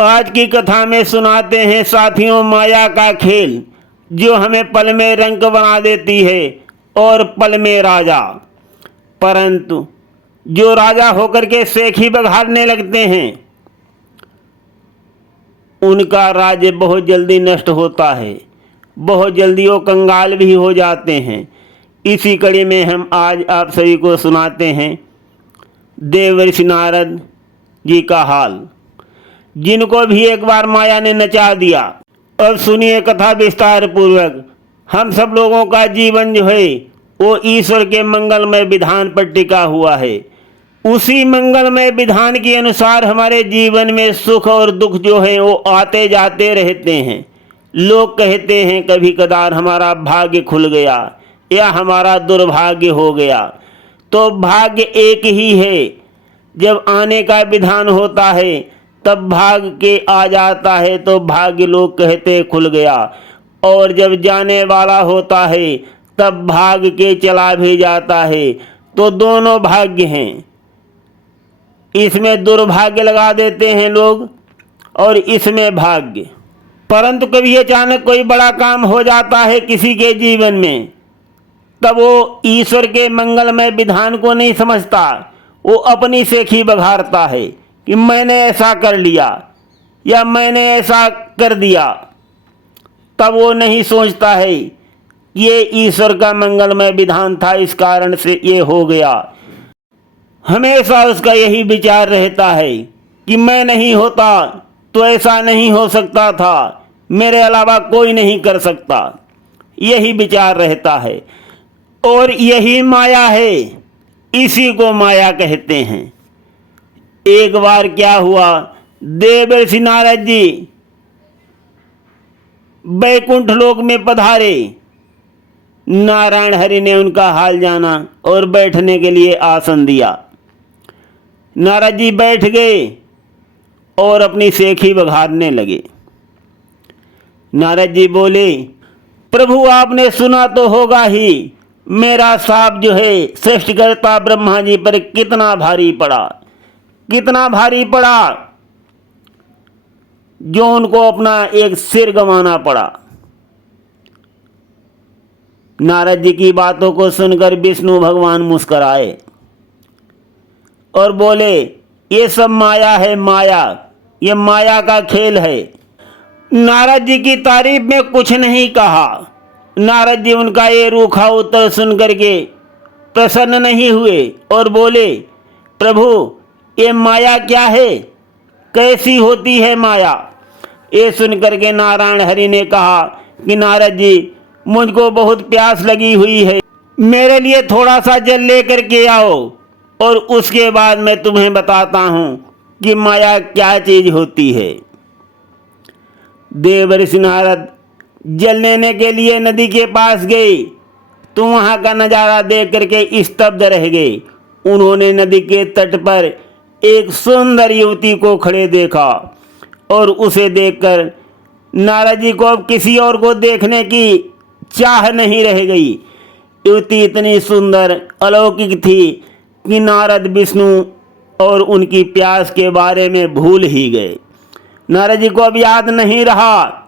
आज की कथा में सुनाते हैं साथियों माया का खेल, जो हमें पल में रंक बना देती है और पल में राजा। परंतु जो राजा होकर के सेखी बघारने लगते हैं, उनका राज्य बहुत जल्दी नष्ट होता है, बहुत जल्दी वो कंगाल भी हो जाते हैं। इसी कड़ी में हम आज आप सभी को सुनाते हैं देवर्षि नारद जी का हाल, जिनको भी एक बार माया ने नचा दिया। अब सुनिए कथा विस्तार पूर्वक। हम सब लोगों का जीवन जो है वो ईश्वर के मंगलमय विधान पर टिका हुआ है। उसी मंगलमय विधान के अनुसार हमारे जीवन में सुख और दुख जो है वो आते जाते रहते हैं। लोग कहते हैं कभी कदार हमारा भाग्य खुल गया या हमारा दुर्भाग्य हो गया। तो भाग्य एक ही है। जब आने का विधान होता है तब भाग के आ जाता है, तो भाग्य लोग कहते खुल गया, और जब जाने वाला होता है तब भाग के चला भी जाता है। तो दोनों भाग्य हैं। इसमें दुर्भाग्य लगा देते हैं लोग और इसमें भाग्य। परंतु कभी अचानक कोई बड़ा काम हो जाता है किसी के जीवन में, तब वो ईश्वर के मंगलमय विधान को नहीं समझता। वो अपनी सेखी बघारता है कि मैंने ऐसा कर लिया या मैंने ऐसा कर दिया। तब वो नहीं सोचता है ये ईश्वर का मंगलमय विधान था, इस कारण से ये हो गया। हमेशा उसका यही विचार रहता है कि मैं नहीं होता तो ऐसा नहीं हो सकता था, मेरे अलावा कोई नहीं कर सकता। यही विचार रहता है और यही माया है। इसी को माया कहते हैं। एक बार क्या हुआ, देवर्षि नारद जी बैकुंठ लोक में पधारे। नारायण हरि ने उनका हाल जाना और बैठने के लिए आसन दिया। नारद जी बैठ गए और अपनी सेखी बघारने लगे। नारद जी बोले, प्रभु आपने सुना तो होगा ही, मेरा साप जो है सृष्टिकर्ता ब्रह्मा जी पर कितना भारी पड़ा, कितना भारी पड़ा, जो उनको अपना एक सिर गंवाना पड़ा। नारद जी की बातों को सुनकर विष्णु भगवान मुस्कुराए और बोले, ये सब माया है, माया, ये माया का खेल है। नारद जी की तारीफ में कुछ नहीं कहा। नारद जी उनका ये रूखा उत्तर सुनकर के प्रसन्न नहीं हुए और बोले, प्रभु ये माया क्या है, कैसी होती है माया। ये सुनकर के नारायण हरि ने कहा कि नारद जी मुझको बहुत प्यास लगी हुई है, मेरे लिए थोड़ा सा जल लेकर के आओ और उसके बाद मैं तुम्हें बताता हूँ कि माया क्या चीज होती है। देवर्षि नारद जल लेने के लिए नदी के पास गए तो वहाँ का नज़ारा देख करके स्तब्ध रह गए। उन्होंने नदी के तट पर एक सुंदर युवती को खड़े देखा और उसे देखकर नारद जी को अब किसी और को देखने की चाह नहीं रह गई। युवती इतनी सुंदर अलौकिक थी कि नारद विष्णु और उनकी प्यास के बारे में भूल ही गए। नारद जी को अब याद नहीं रहा।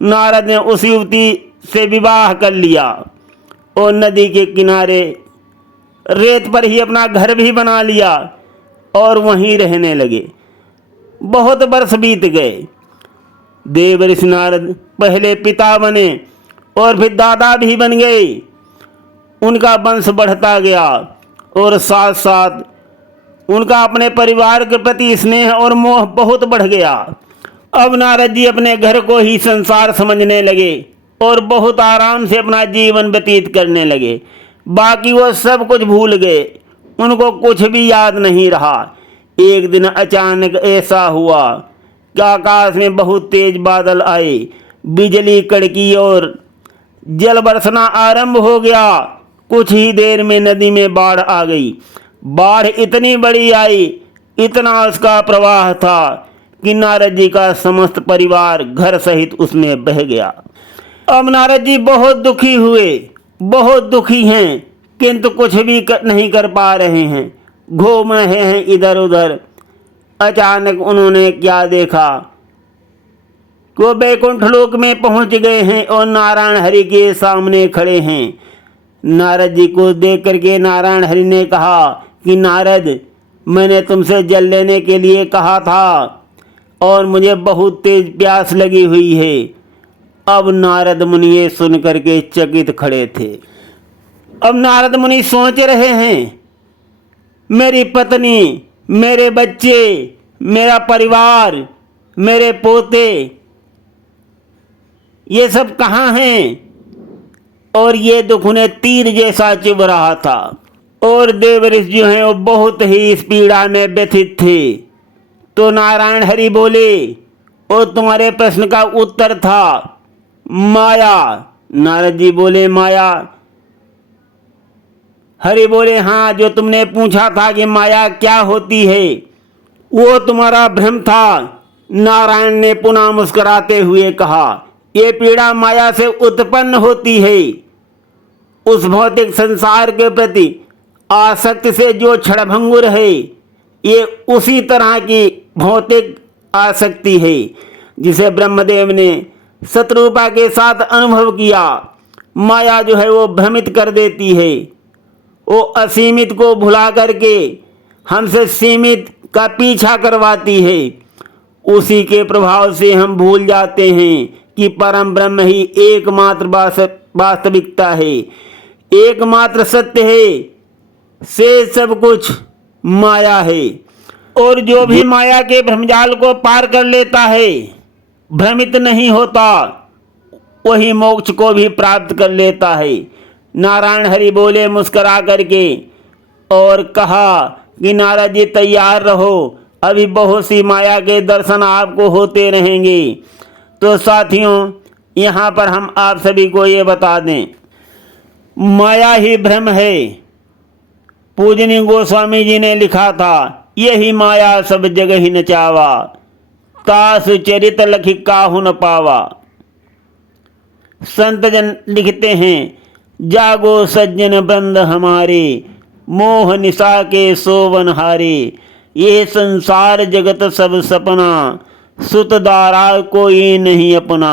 नारद ने उस युवती से विवाह कर लिया और नदी के किनारे रेत पर ही अपना घर भी बना लिया और वहीं रहने लगे। बहुत वर्ष बीत गए। देवर्षि नारद पहले पिता बने और फिर दादा भी बन गए। उनका वंश बढ़ता गया और साथ साथ उनका अपने परिवार के प्रति स्नेह और मोह बहुत बढ़ गया। अब नारद जी अपने घर को ही संसार समझने लगे और बहुत आराम से अपना जीवन व्यतीत करने लगे। बाकी वो सब कुछ भूल गए, उनको कुछ भी याद नहीं रहा। एक दिन अचानक ऐसा हुआ कि आकाश में बहुत तेज बादल आए, बिजली कड़की और जल बरसना आरंभ हो गया। कुछ ही देर में नदी में बाढ़ आ गई। बाढ़ इतनी बड़ी आई, इतना उसका प्रवाह था कि नारद जी का समस्त परिवार घर सहित उसमें बह गया। अब नारद जी बहुत दुखी हुए, बहुत दुखी हैं, किंतु कुछ भी नहीं कर पा रहे हैं। घूम रहे हैं इधर उधर, अचानक उन्होंने क्या देखा कि वो बैकुंठ लोक में पहुंच गए हैं और नारायण हरि के सामने खड़े हैं। नारद जी को देख करके नारायण हरि ने कहा कि नारद, मैंने तुमसे जल लेने के लिए कहा था और मुझे बहुत तेज प्यास लगी हुई है। अब नारद मुनि ये सुन करके चकित खड़े थे। अब नारद मुनि सोच रहे हैं, मेरी पत्नी, मेरे बच्चे, मेरा परिवार, मेरे पोते, ये सब कहाँ हैं? और ये दुख उन्हें तीर जैसा चुभ रहा था। और देवऋषि जो हैं वो बहुत ही इस पीड़ा में व्यथित थे। तो नारायण हरि बोले, और तुम्हारे प्रश्न का उत्तर था माया। नारद जी बोले, माया? हरि बोले, हाँ, जो तुमने पूछा था कि माया क्या होती है, वो तुम्हारा भ्रम था। नारायण ने पुनः मुस्कुराते हुए कहा, ये पीड़ा माया से उत्पन्न होती है। उस भौतिक संसार के प्रति आसक्ति से जो क्षणभंगुर है, ये उसी तरह की भौतिक आसक्ति है जिसे ब्रह्मदेव ने शत्रुपा के साथ अनुभव किया। माया जो है वो भ्रमित कर देती है, वो असीमित को भुला करके हमसे सीमित का पीछा करवाती है। उसी के प्रभाव से हम भूल जाते हैं कि परम ब्रह्म ही एकमात्र वास्तविकता है, एकमात्र सत्य है, से सब कुछ माया है। और जो भी माया के भ्रमजाल को पार कर लेता है, भ्रमित नहीं होता, वही मोक्ष को भी प्राप्त कर लेता है। नारायण हरि बोले मुस्करा करके और कहा कि नारद जी तैयार रहो, अभी बहुत सी माया के दर्शन आपको होते रहेंगे। तो साथियों, यहाँ पर हम आप सभी को ये बता दें, माया ही भ्रम है। पूजनीय गोस्वामी जी ने लिखा था, यही माया सब जगह ही नचावा, तासु चरित लखि काहू न पावा। संत जन लिखते हैं, जागो सज्जन बंद हमारे, मोह निशा के सोवन हारे। ये संसार जगत सब सपना, सुत दारा कोई नहीं अपना।